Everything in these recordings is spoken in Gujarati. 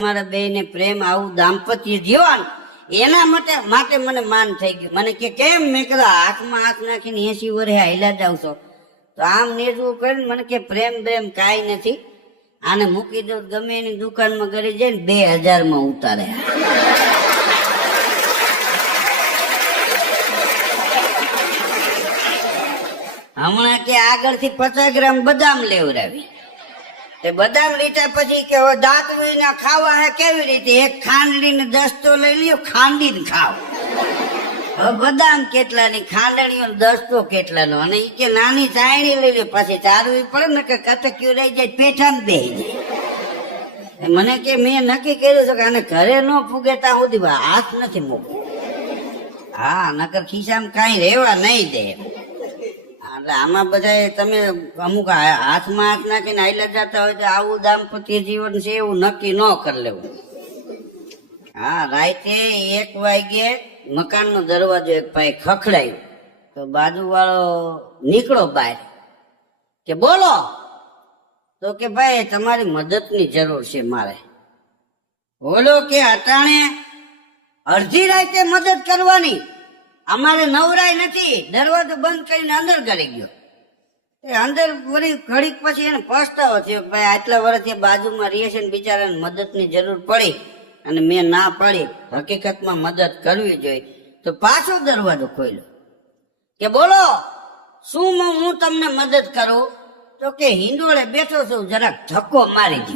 મારા બે ને પ્રેમ આવું દાંપત્ય જીવન એના માટે મને માન થઈ ગયું. મને કે કેમ? મેં કીધું હાથમાં હાથ નાખીને 80 વર્ષે હાલ્યા જાવ છો. તો આમ નેજવું કરીને મને કે પ્રેમ કાંઈ નથી, આને મૂકી દઉં ગમે એની દુકાનમાં કરી જઈને 2000 માં ઉતારે. હમણાં કે આગળથી 50 ગ્રામ બદામ લેવડાવી. તે બદામ લીધા પછી કે દાંત વીના ખાવા હે કેવી રીતે? એક ખાંડડીને દસ્તો લઈ લ્યો, ખાંડીને ખાવ. હવે બદામ કેટલાની, ખાંડણીઓ દસ્તો કેટલાનો, અને એ કે નાની ચાયણી લઈ લ્યો. પછી ચારવી પડે ને કે કટક્યું રહી જાય, પેઠામાં બેસી જાય. મને કે મેં નક્કી કર્યું છે કે આને ઘરે ન ફૂગે ત્યાં સુધી હાથ નથી મૂકવો. હા, નકર ખિસ્સામાં કાંઈ રહેવા નહીં દે. એટલે આમાં બધા તમે અમુક હાથમાં હાથ નાખીને આયલા જતા હોય તો આવું દાંપત્ય જીવન છે એવું નક્કી ન કરી લેવું. હા, રાતે 1 વાગે મકાનનો દરવાજો એક ભાઈ ખખડાયો તો બાજુ વાળો નીકળો બહાર કે બોલો. તો કે ભાઈ તમારી મદદની જરૂર છે મારે. બોલો કે અટાણે અડધી રાતે મદદ કરવાની, અમારે નવરાય નથી. દરવાજો બંધ કરીને અંદર કરી ગયો. એ અંદર વળી ઘડીક પછી એને પસ્તાવો થયો, ભાઈ આટલા વર્ષથી બાજુમાં રહે છે ને બિચારાને મદદની જરૂર પડી અને મેં ના પડી, હકીકતમાં મદદ કરવી જોઈએ. તો પાછો દરવાજો ખોલ્યો કે બોલો શું હું તમને મદદ કરું? તો કે હિંડોળે બેઠો છું, જરાક ધક્કો મારી દો.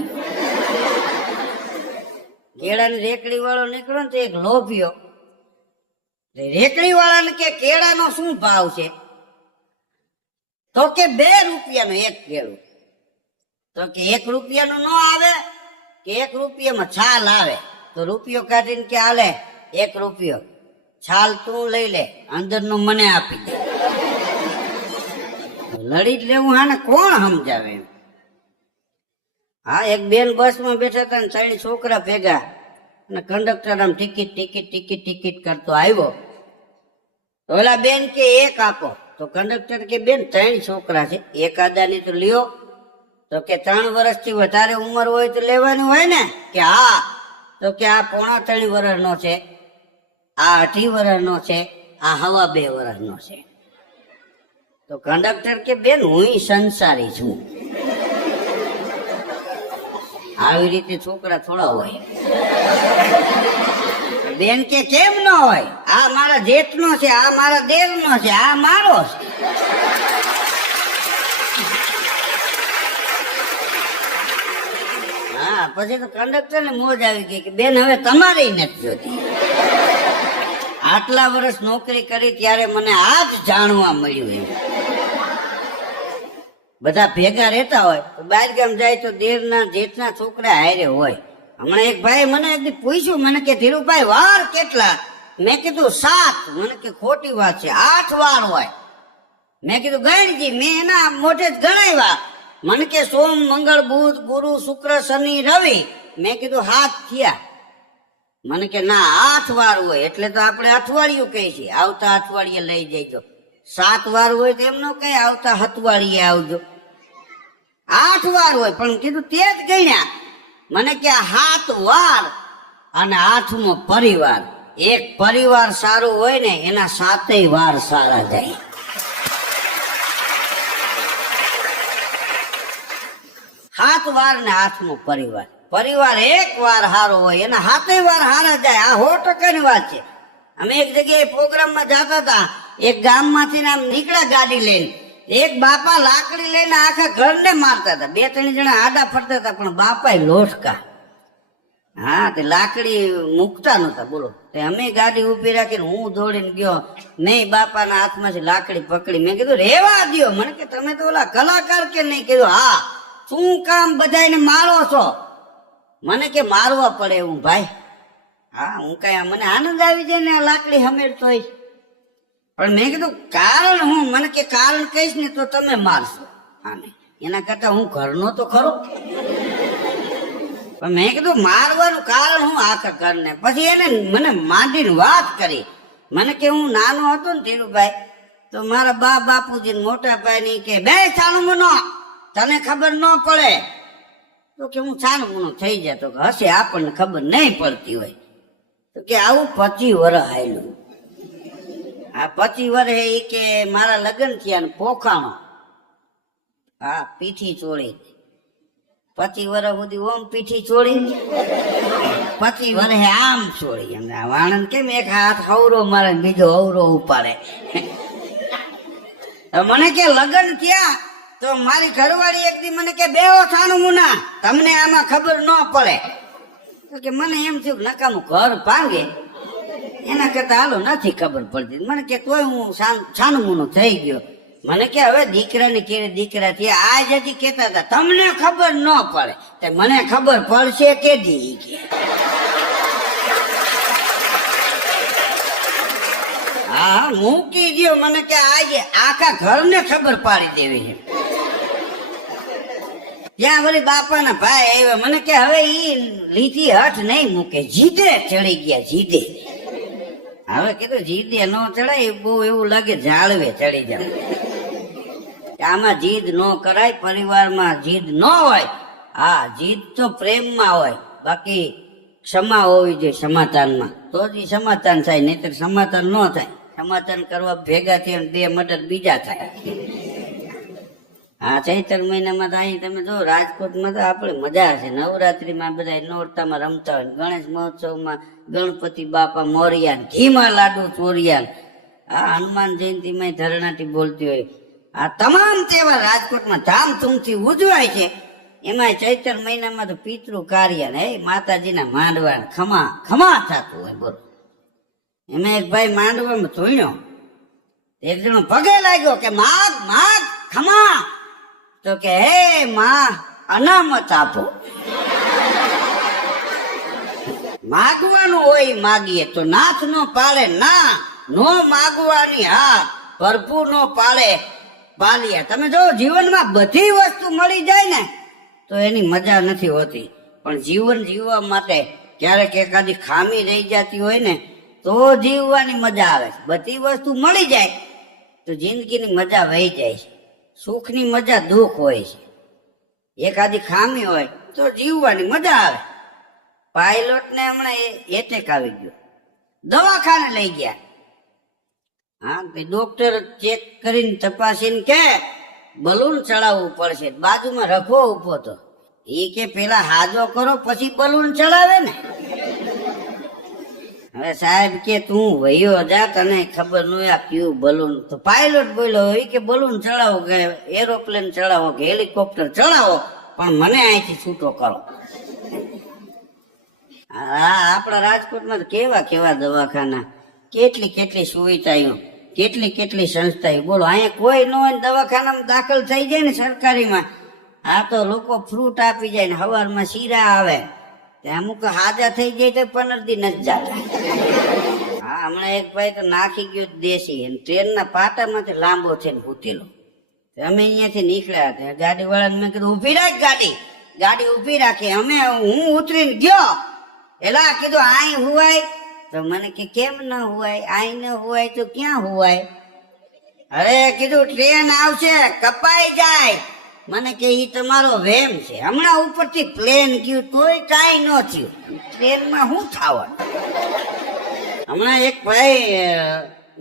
કેળાની રેકડી વાળો નીકળ્યો ને તો એક લોભિયો રેકડી વાળાને કે કેળાનો શું ભાવ છે? તો કે 2 રૂપિયાનું એક કેળું. તો કે 1 રૂપિયાનું ન આવે કે 1 રૂપિયામાં છાલ આવે? તો રૂપિયો કાઢીને કે હાલે 1 રૂપિયો, છાલ તું લઈ લે, અંદરનું મને આપી દે. લડી જ લેવું. હા ને કોણ સમજાવે એમ? હા, એક બેન બસમાં બેઠા હતા ને 3 છોકરા ભેગા, અને કંડક્ટર આમ ટિકિટ કરતો આવ્યો. તો ઓલા બેન કે 1 આપો. તો કંડક્ટર કે બેન 3 છોકરા છે, 1 આદાની તો લ્યો. તો કે 3 વર્ષથી વધારે ઉંમર હોય તો લેવાનું હોય ને? કે હા. તો કે આ 3.5 વર્ષનો છે, આ 2.5 વર્ષનો છે, આ 2.5 વર્ષનો છે. તો કંડક્ટર કે બેન હું સંસારી છું. આવી રીતે છોકરા થોડા હોય. બેન કે કેમ ન હોય? આ મારા જેઠનો છે, આ મારા દેરનો છે, આ મારો છે. હા, પછી તો કંડક્ટર ને મોજ આવી ગઈ કે બેન હવે તમારે નથી જોતી. આટલા વર્ષ નોકરી કરી ત્યારે મને આ જ જાણવા મળ્યું. એમ બધા ભેગા રહેતા હોય તો બહાર ગામ જાય તો દેરના જેઠના છોકરા હારે હોય. હમણાં એક ભાઈ મને એકદી પૂછ્યું, મને કે ધીરુભાઈ વાર કેટલા? મેં કીધું 7. મને કે ખોટી વાત છે, 8 વાર હોય. મેં કીધું ગણજી, મેં એના મોઢે જ ગણાવ્યા. મને કે સોમ મંગળ બુધ ગુરુ શુક્ર શનિ રવિ. મેં કીધું 7 થયા. મને કે ના 8 વાર હોય, એટલે તો આપણે અઠવાડિયું કહીએ છીએ, આવતા અઠવાડિયે લઈ જઈજો. 7 વાર હોય તો એમ ન કઈ આવતા અઠવાડિયે આવજો. 8 વાર હોય પણ કીધું તે જ ગણ્યા. મને કે 7 વાર અને 8મો પરિવાર. એક પરિવાર સારું હોય ને એના 7 વાર સારા જાય. સાત વાર ને 8મો પરિવાર. પરિવાર 1 વાર સારો હોય એના 7 વાર સારા જાય. આ 100% ની વાત છે. અમે એક જગ્યાએ પ્રોગ્રામમાં જતા હતા, એક ગામમાંથી આમ નીકળ્યા ગાડી લઈને. એક બાપા લાકડી લઈને આખા ઘરને મારતા હતા. 2-3 જણા આડા ફરતા હતા પણ બાપા લોટકા. હા, તે લાકડી મૂકતા નતા. બોલો, અમે ગાડી ઉભી રાખીને હું દોડીને ગયો, નહીં બાપાના હાથમાંથી લાકડી પકડી. મેં કીધું રેવા દ્યો. મને કે તમે તો ઓલા કલાકાર કે નહીં? કીધું હા. શું કામ બધાને મારો છો? મને કે મારવા પડે એવું ભાઈ. હા, હું કઈ મને આનંદ આવી જાય ને લાકડી હમેરતો હોય. પણ મેં કીધું કારણ હું? મને કે કારણ કહીશ ને તો તમે મારશો. હા, નહીં એના કરતા હું ઘરનો તો ખરો. પણ મેં કીધું મારવાનું કારણ હું આખા ઘરને? પછી એને મને માંડીને વાત કરી. મને કે હું નાનો હતો ને ધીરુભાઈ તો મારા બાપુજી મોટા ભાઈ ની કે બે ચાલુ મનો તને ખબર ન પડે તો કે હું છાનું મૂનું થઈ જતો કે હશે આપણને ખબર નહીં પડતી હોય. તો કે આવું 25 વર્ષ હાલ્યું. આ 25 વર્ષ એ કે મારા લગ્ન થયા ને પોખાણો હા પીઠી ચોળી 25 વર્ષ સુધી ઓમ પીઠી ચોળી 25 વર્ષે આમ ચોળી. એમ વાણંદ કેમ એક હાથ હવરો મારે બીજો હવરો ઉપાડે. મને કે લગ્ન થયા તો મારી ઘરવાળી એક દી મને કે બેહો થાનું મુના તમને આમાં ખબર ન પડે. તો કે મને એમ થયું કે નકામું ઘર ભાંગે એના કરતા હાલો નથી ખબર પડતી. મને કે તોય હું છાનું મુનું થઈ ગયો. મને કે હવે દીકરાની કેળે દીકરા થયા આજ હજી કેતા હતા તમને ખબર ન પડે તે મને ખબર પડશે કે દી કે હા મૂકી ગયો. મને કે આજે આખા ઘરને ખબર પાડી દેવી છે. ત્યાં વળી બાપાના ભાઈ આવ્યા. મને કે હવે ઈ લીધી હઠ નહીં મૂકે જીદે ચડી ગયા જીદે. હવે કીધું જીદે ન ચડાય બહુ એવું લાગે જાળવે ચડી જાય. આમાં જીદ ન કરાય. પરિવારમાં જીદ ન હોય. હા જીદ તો પ્રેમમાં હોય બાકી ક્ષમા હોવી જોઈએ સમાધાનમાં તો જ સમાધાન થાય નહીતર સમાધાન ન થાય. સમાધાન કરવા ભેગા થયા 2 મદદ બીજા થાય. હા ચૈત્ર મહિનામાં તો અહીં તમે જો રાજકોટમાં તો આપણે મજા છે. નવરાત્રીમાં બધા નોરતામાં રમતા હોય. ગણેશ મહોત્સવમાં ગણપતિ બાપા મોરિયા ઘીમાં લાડુ ચોરિયા. આ હનુમાન જયંતિમાં ધરણાટી બોલતી હોય. આ તમામ તહેવાર રાજકોટમાં ધામધૂમથી ઉજવાય છે. એમાં ચૈત્ર મહિનામાં તો પિતૃ કાર્ય ને માતાજીના માંડવા ખમા ખમા થતું હોય. બોલો એમાં એક ભાઈ માંડવામાં ધોઈણો એક જણો પગે લાગ્યો કે માગ માગ ખમા. તો કે હે માં અનામત આપો. માગવાનું હોય માગીએ તો નાથ નો પાડે ના નો માગવાની હા પ્રભુ નો પાડે પાલિયા. તમે જો જીવનમાં બધી વસ્તુ મળી જાય ને તો એની મજા નથી હોતી. પણ જીવન જીવવા માટે ક્યારેક એકાદી ખામી રહી જતી હોય ને તો જીવવાની મજા આવે છે. બધી વસ્તુ મળી જાય તો જિંદગીની મજા વહી જાય છે. સુખની મજા દુઃખ હોય છે. એકાદી ખામી હોય તો જીવવાની મજા આવે. પાયલોટ ને હમણાં એટેક આવી ગયો દવાખાને લઈ ગયા. હા ડોક્ટર ચેક કરીને તપાસીને કે બલૂન ચડાવવું પડશે. બાજુમાં રખો ઉભો તો એ કે પેલા હાજો કરો પછી બલૂન ચડાવે ને. હવે સાહેબ કે તું વયો જા તને ખબર ન હોય કયું બલૂન. તો પાયલોટ બોલ્યો એ કે બલૂન ચડાવો કે એરોપ્લેન ચડાવો કે હેલિકોપ્ટર ચડાવો પણ મને અહીંથી છૂટો કરો. હા આપણા રાજકોટમાં કેવા કેવા દવાખાના કેટલી કેટલી સુવિધાઓ કેટલી સંસ્થાઓ. બોલો અહીંયા કોઈ ન હોય દવાખાનામાં દાખલ થઈ જાય ને સરકારીમાં આ તો લોકો ફ્રૂટ આપી જાય ને સવારમાં શીરા આવે અમુક હાજા થઈ જાય તો 15 દી નથી જતા. હા હમણાં એક ભાઈ તો નાખી ગયો દેશી ટ્રેનના પાટામાંથી લાંબો છે ને ભૂતેલો. અમે અહીંયાથી નીકળ્યા હતા ગાડી વાળાને મેં કીધું ઉભી રાખ ગાડી ઉભી રાખી. હું ઉતરીને ગયો એલા કીધું આઈ હુવાય. તો મને કે કેમ ન હુવાય આઈ ન હુવાય તો ક્યાં હુવાય. અરે કીધું ટ્રેન આવશે કપાઈ જાય. મને કે ઈ તમારો વેમ છે. હમણાં ઉપરથી પ્લેન ગયું તોય કાંઈ ન થયું. ટ્રેનમાં શું થવાનું. હમણાં એક ભાઈ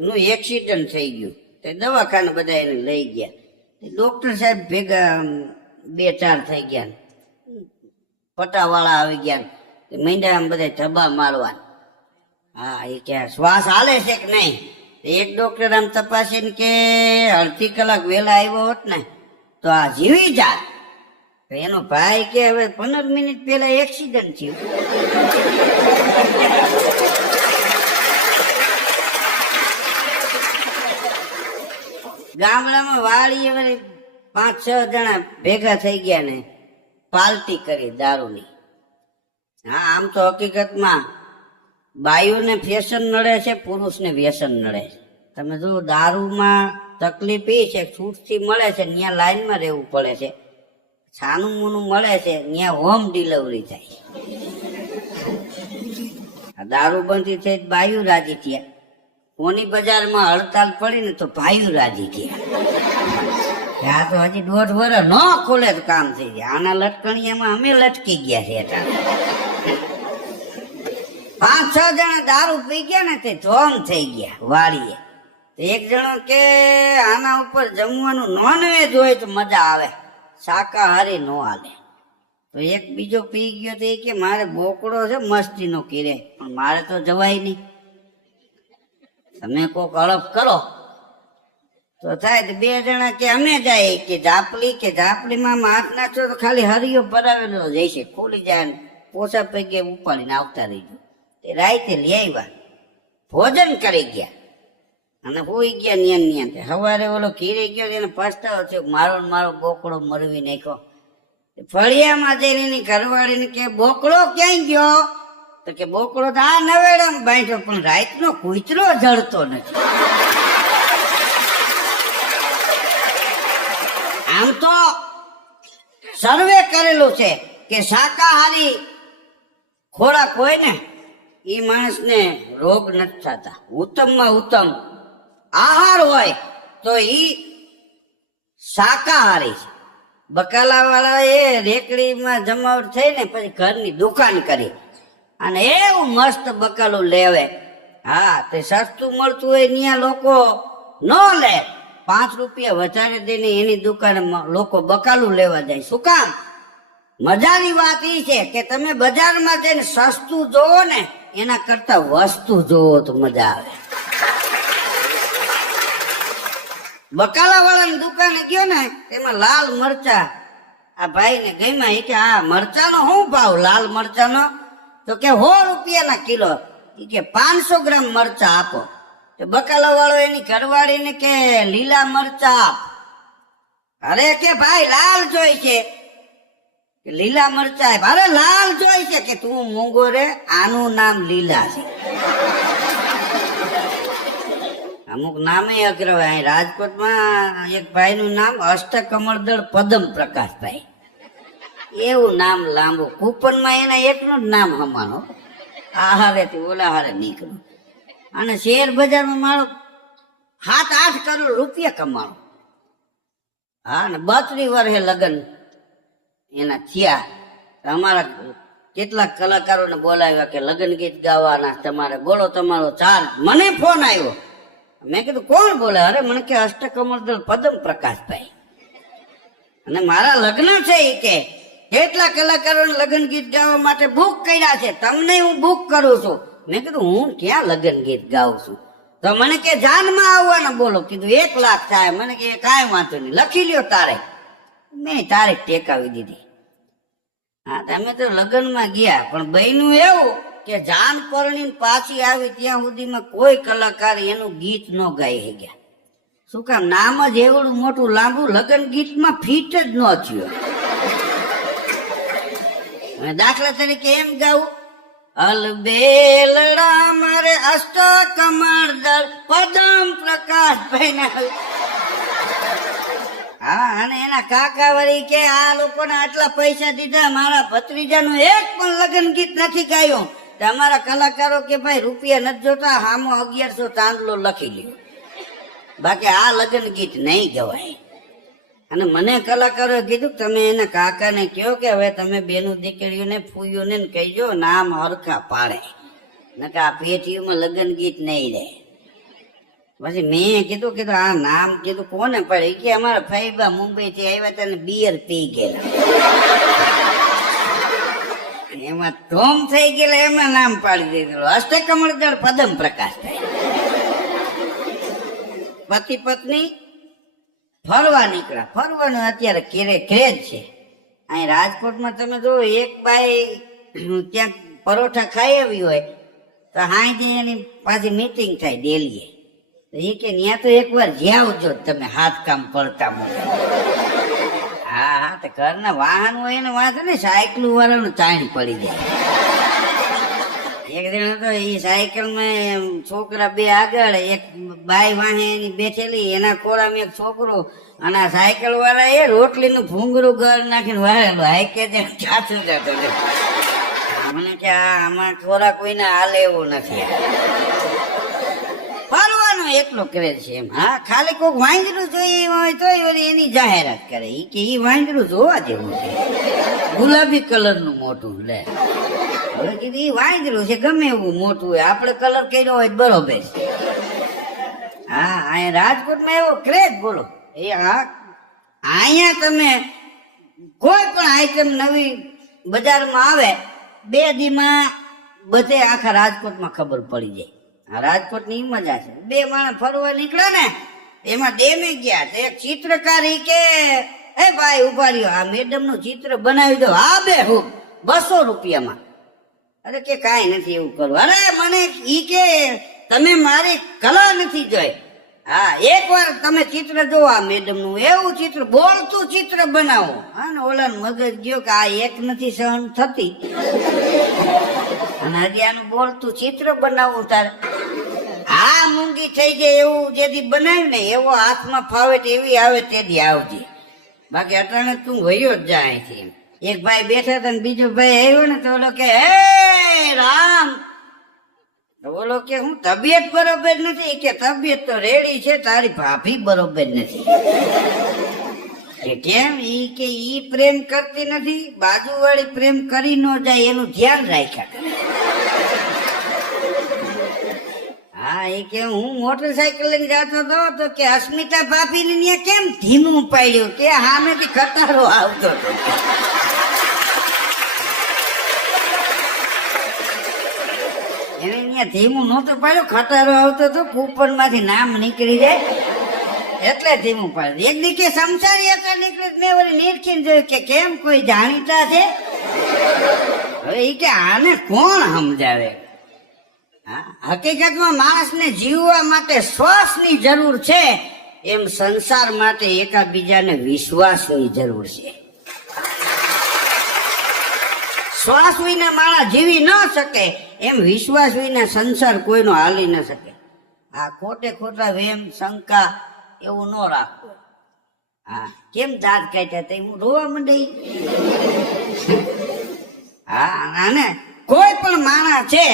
નું એક્સિડન્ટ થઈ ગયું તે દવાખાને બધા એને લઈ ગયા. ડોક્ટર સાહેબ ભેગા 2-4 થઈ ગયા. પટાવાળા આવી ગયા. મહિના આમ બધા ધબા મારવા. હા એ કે શ્વાસ હાલે છે કે નહીં. એક ડોક્ટર આમ તપાસીને કે અડધી કલાક વહેલા આવ્યો હોત ને તો આ જીવી જાય. એનો ભાઈ કે હવે 15 મિનિટ પહેલા એક્સિડન્ટ થયું. ગામડામાં વાળી 5-6 જણા ભેગા થઈ ગયા ને પાર્ટી કરી દારૂની. હા આમ તો હકીકતમાં બાયુને ફેશન નડે છે પુરુષને વ્યસન નડે છે. તમે જો દારૂમાં તકલીફ એ છે છૂટથી મળે છે ત્યાં લાઈનમાં રહેવું પડે છે. છાનું મૂનું મળે છે ત્યાં હોમ ડિલિવરી થાય. દારૂ બંધી થઈ બાયુ રાજી થયા. કોની બજારમાં હડતાલ પડી ને તો ભાઈઓ રાજી થયા. આ તો હજી 1.5 વર્ષ ન ખોલે તો કામ થઈ જાય. આના લટકણિયામાં અમે લટકી ગયા છે અત્યારે. 5-6 જણા દારૂ પી ગયા ને તે જોમ થઈ ગયા વાડીએ. એક જણો કે આના ઉપર જમવાનું નોનવેજ હોય તો મજા આવે, શાકાહારી નો હાલે. તો એક બીજો પી ગયો તો એ કે મારે બોકડો છે મસ્તીનો કીરે, પણ મારે તો જવાય નહીં. તમે કોક અળપ કરો તો થાય. તો 2 જણા કે અમે જાય કે ઝાપલીમાં હાથ નાખો તો ખાલી હરિયો ભરાવેલો જઈશે, ખુલી જાય ને પોસા પૈકી ઉપાડીને આવતા રહીજો. તે રાતે લઈ આવ્યા, ભોજન કરી ગયા અને હોઈ ગયા નિયન. સવારે ઓલો ઘીરે ગયો એને પસ્તાવો થયો, મારો બોકડો મરવી નાખ્યો. ફળિયામાં જઈને એની ઘરવાળીને કે બોકડો ક્યાંય ગયો? તો કે બોકડો તો આ નવેડામાં બાંધ્યો, પણ રાતનો કૂતરો જળતો નથી. આમ તો સર્વે કરેલું છે કે શાકાહારી ખોરાક હોય ને એ માણસને રોગ નથી થતા. ઉત્તમમાં ઉત્તમ આહાર હોય તો ઈ શાકાહારી છે. બકાલા વાળા એ રેકડીમાં જમાવટ થઈ ને પછી ઘરની દુકાન કરી અને એવું મસ્ત બકાલું લેવે. હા, તે સસ્તું મળતું હોય ત્યાં લોકો ન લે, 5 રૂપિયા વધારે દઈને એની દુકાને લોકો બકાલું લેવા જાય. શું કામ? મજાની વાત એ છે કે તમે બજારમાં જઈને સસ્તું જોવો ને એના કરતા વસ્તુ જોવો તો મજા આવે. બકાલા વાળાની દુકાને ગયો ને એમાં લાલ મરચા આ ભાઈ ને ગઈમાં. એ કે આ મરચાનો શું ભાવ? લાલ મરચાનો? તો કે 100 રૂપિયાના કિલો. એ કે 500 ગ્રામ મરચા આપો. તો બકાલા વાળો એની ઘરવાળીને કે લીલા મરચા આપ. અરે કે ભાઈ લાલ જોઈ છે. લીલા મરચા આપ. અરે લાલ જોઈ છે. કે તું મૂંગો રે, આનું નામ લીલા છે. અમુક નામે અગ્રવાય. અહીં રાજકોટમાં એક ભાઈ નું નામ અષ્ટકમળદળ પદમ પ્રકાશભાઈ, એવું નામ લાંબુ. કૂપનમાં એના એકનું જ નામ હમાનો. આ હારે થી ઓલા હારે નીકળ્યું. અને શેર બજારમાં મારો 7-8 કરોડ રૂપિયા કમાણો. હા, ને 32 વર્ષે લગ્ન એના થયા. અમારા કેટલાક કલાકારોને બોલાવ્યા કે લગ્ન ગીત ગાવાના તમારે, બોલો તમારો ચાર્જ. મને ફોન આવ્યો. મેં કીધું કોણ બોલે? અરે મને કે અષ્ટકમળદળ પદમ પ્રકાશભાઈ અને મારા લગ્ન છે. એ કે કેટલા કલાકારોને લગ્ન ગીત ગાવા માટે બુક કર્યા છે, તમને હું બુક કરું છું. મેં કીધું હું ક્યાં લગ્ન ગીત ગાઉં છું? તો મને કે જાનમાં આવવાના બોલો. કીધું 1 લાખ થાય. મને કે કાંઈ વાંધો નહીં, લખી લ્યો તારે. મેં તારીખ ટેકાવી દીધી. હા, તમે તો લગ્નમાં ગયા, પણ બહેનું એવું કે જાન પરણીને પાછી આવી ત્યાં સુધીમાં કોઈ કલાકાર એનું ગીત ન ગાઈ ગયા. શું કામ? નામ જ એવડું મોટું લાંબુ, લગ્ન ગીતમાં ફીટ જ ન થયો. દાખલા તરીકે એમ ગાવું, અલબેલડા મારે અષ્ટકમળદળ પદમ પ્રકાશભાઈ ના. હા, અને એના કાકા વળી કે આ લોકોને આટલા પૈસા દીધા, મારા ભત્રીજાનું એક પણ લગ્ન ગીત નથી ગાયું. અમારા કલાકારો કે ભાઈ રૂપિયા નથી જોતા, હામો 1100 ચાંદલો લખી લ્યો, બાકી આ લગ્ન ગીત નહીં ગવાય. અને મને કલાકારોએ કીધું તમે એના કાકાને કહો કે હવે તમે બેનું દીકરીઓને ફૂઈઓને કહીજો નામ હરખા પાડે, નકર આ પેટીઓમાં લગ્ન ગીત નહીં રહે. પછી મેં કીધું આ નામ કીધું કોને પડે? કે અમારા ફઈબા મુંબઈ થી આવ્યા હતા ને બિયર પી ગયેલા, એમાં ધોમ થઈ ગયેલા, એમાં નામ પાડી દીધેલું અષ્ટકમળદળ પદમ પ્રકાશભાઈ. પતિ પત્ની ફરવા નીકળ્યા. ફરવાનું અત્યારે ક્રેજ છે. અહીં રાજકોટમાં તમે જો એક બાઈ ક્યાંક પરોઠા ખાઈ આવી હોય તો હાઈ એની પાછી મીટિંગ થાય ડેલીએ. એ કે ત્યાં તો એકવાર જ્યાવજો તમે, હાથ કામ પડતા મૂકે. હા, તો ઘરના વાહન હોય ને વાંધો ને, સાયકલ વાળાનું ચાણી પડી જાય. એક જણ તો એ સાયકલ માં છોકરા 2 આગળ, એક બાઈ વાહે એની બેઠેલી, એના ખોળામાં એક છોકરો, અને આ સાયકલ વાળા એ રોટલી નું ભૂંગરું ગળ નાખીને વાળેલું. હાઈકે ચાચું જતો. મને કે આમાં ખોરાક કોઈને હાલે એવું નથી. ફરવાનું એટલો કરે છે એમ. હા, ખાલી કોઈક વાંદરું જોઈએ હોય તો એની જાહેરાત કરે ઈ કે ઈ વાંદરું જોવા જેવું છે, ગુલાબી કલરનું મોટું. લે હવે કીધું ઈ વાંદરું છે, ગમે એવું મોટું હોય, આપણે કલર કર્યો હોય બરોબર છે. હા, અહીંયા રાજકોટમાં એવો ક્રેઝ બોલો એ. હા, અહીંયા તમે કોઈ પણ આઈટમ નવી બજારમાં આવે 2 દીમાં બધે આખા રાજકોટમાં ખબર પડી જાય. આ રાજકોટની મજા છે. 2 માણસ ફરવા નીકળ્યા ને એમાં ડેમે ગયા તો એક ચિત્રકાર ઈ કે એ ભાઈ ઉભા રહ્યો, આ મેડમ નું ચિત્ર બનાવી દો. હા બે હું 200 રૂપિયામાં. અરે કે કાંઈ નથી એવું કરવું. અરે મને ઈ કે તમે મારી કલા નથી જોઈ. હા, એકવાર તમે ચિત્ર જોવો આ મેડમ નું, એવું ચિત્ર બોલતું ચિત્ર બનાવો. હા ને ઓલા મગજ ગયો કે આ એક નથી સહન થતી અને હજી આનું બોલતું ચિત્ર બનાવવું તારે. આ મૂંગી થઈ જાય એવું જેથી બનાવ્યું ને એવો હાથમાં ફાવે એવી આવે તેથી આવજે, બાકી અટાણે તું વયો જ જાય અહીંથી. એક ભાઈ બેઠા હતા ને બીજો ભાઈ આવ્યો ને તો ઓલો કે હે રામ, તો ઓલો કે હું તબિયત બરોબર નથી કે તબિયત તો રેડી છે, તારી ભાભી બરોબર નથી. કે કેમ? ઈ કે ઈ પ્રેમ કરતી નથી, બાજુવાળી પ્રેમ કરી ન જાય એનું ધ્યાન રાખ્યા કરે. હા, એ કે હું મોટરસાયકલ લઈને જતો હતો તો કે અસ્મિતા ભાભી ને ત્યાં કેમ ધીમું પાડ્યું, કે સામેથી ખટારો આવતો હતો. એને ત્યાં ધીમું નહોતું પાડ્યું, ખટારો આવતો હતો, કૂપન માંથી નામ નીકળી જાય એટલે ધીમું પાડ્યું. એક દી કે સમસારી હતા નીકળે, મેં વળી નીરખીને જોયું કે કેમ કોઈ જાણીતા છે. હવે એ કે આને કોણ સમજાવે. હકીકતમાં માણસને જીવવા માટે શ્વાસની જરૂર છે, એમ સંસાર માટે એકાબીજાને વિશ્વાસની જરૂર છે. શ્વાસ વિના માણસ જીવી ન શકે એમ વિશ્વાસ વિના સંસાર કોઈનો હાલી ન શકે. આ ખોટે ખોટા વેમ શંકા એવું ન રાખવું. હા, કેમ દાંત કાઢ્યા તે હું રોવા માંડી. હા, અને કોઈ પણ માણસ છે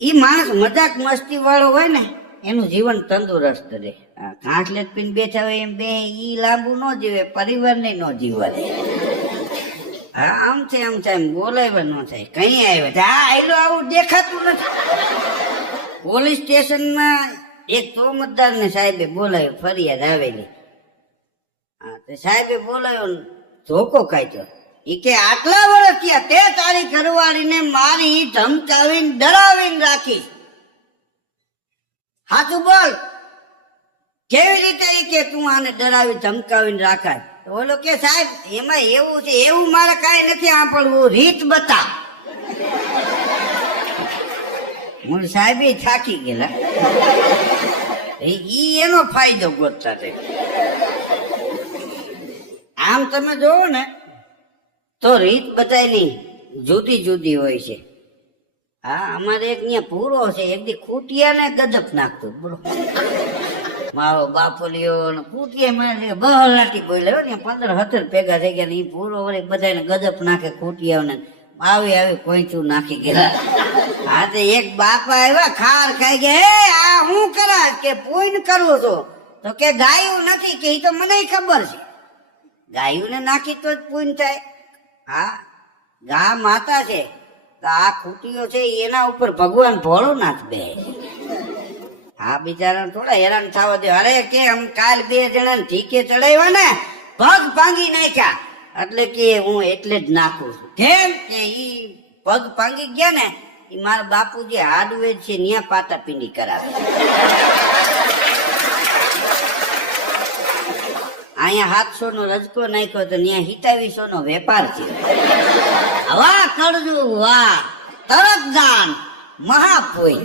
ઈ માણસ મજાક મસ્તી વાળો હોય ને એનું જીવન તંદુરસ્ત રહે. ઘાસલેટ પીને બેઠા હોય એમ બે ઈ લાંબુ ન જીવે, પરિવારને ન જીવવા દે. હા, આમ છે આમ છે એમ બોલાવે ન થાય. કઈ આવે હા આયલો આવું દેખાતું નથી. પોલીસ સ્ટેશનમાં એક તોમતદાર ને સાહેબે બોલાવ્યો, ફરિયાદ આવેલી. હા, તો સાહેબે બોલાવ્યો, ધોકો કાઢ્યો. ઈ કે આટલા વર્ષ થયા તે તારી ઘરવાળીને મારી ધમકાવીને ડરાવીને રાખી, સાચું બોલ કેવી રીતે? ઈ કે તું આને ડરાવી ધમકાવીને રાખાય. ઓલો કે સાહેબ એમાં એવું છે, એવું મારે કાંઈ નથી સાંભળવું, રીત બતા. હું સાહેબ થાકી ગયેલા, ઈ એનો ફાયદો ગોતતા છે. આમ તમે જોવો ને તો રીત બધાની જુદી જુદી હોય છે. હા, અમારે એક ત્યાં પૂરો છે, એક દી ખૂટિયાને ગજબ નાખતો. બોલો મારો બાપોલિયો ને ખૂટિયા મને બહલાટી બોલ્યો ને 15-17 ભેગા થઈ ગયા ને ઈ પૂરો વળી બધાને ગજબ નાખે ખૂટિયાઓને. આવી આવી કોઈચું નાખી ગયા. હા, તો એક બાપા આવ્યા ખાર ખાઈ ગયા, હે આ હું કરા કે પૂન કરું છું? તો કે ગાયું નથી કે ઈ તો મને ખબર છે, ગાયું ને નાખી તો જ પૂન થાય. હા, ગા માતા છે તો આ ખૂટીઓ છે એના ઉપર ભગવાન ભોળોનાથ બે. આ બિચારા થોડા હેરાન થવા દે. અરે કે આમ કાલ 2 જણાને ઠીકે ચડાવ્યા ને પગ ભાંગી નાખ્યા, એટલે કે હું એટલે જ નાખું છું. કેમ કે ઈ પગ ભાંગી ગયા ને ઈ મારા બાપુજી હાર્ડવેર છે ત્યાં પાટા પીંડી કરાવે. અહીંયા 700 નો રજકો નાખ્યો તો ત્યાં 2700 નો વેપાર છે. વાહ કરજું વાહ, તરત દાન મહાપુય.